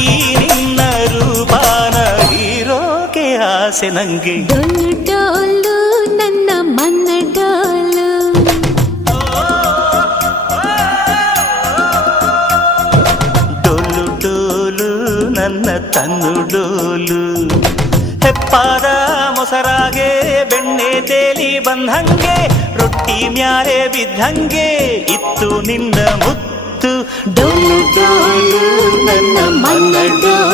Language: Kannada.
ಈ ನಿನ್ನ ರೂಪಾನ ಹೀರೋಕೆ ಆಸೆ ನಂಗೆ. ಡೊಲ್ಲು ನನ್ನ ಮನ್ನ ಡೊಲ್ಲು ಡೊಲ್ಲು ಡೋಲು ನನ್ನ ತನ್ನು ಡೋಲು ಹೆಪ್ಪಾದ ಮೊಸರಾಗೆ ಬೆಣ್ಣೆ ತೇಲಿ ಬಂದಂಗೆ ರೊಟ್ಟಿ ಮ್ಯಾರೆ ಬಿದ್ದಂಗೆ ಇತ್ತು ನಿನ್ನ ಮುತ್ತು. ಡೋಲು ಡೋಲು ನನ್ನ ಮನ್ನ ಡೋಲು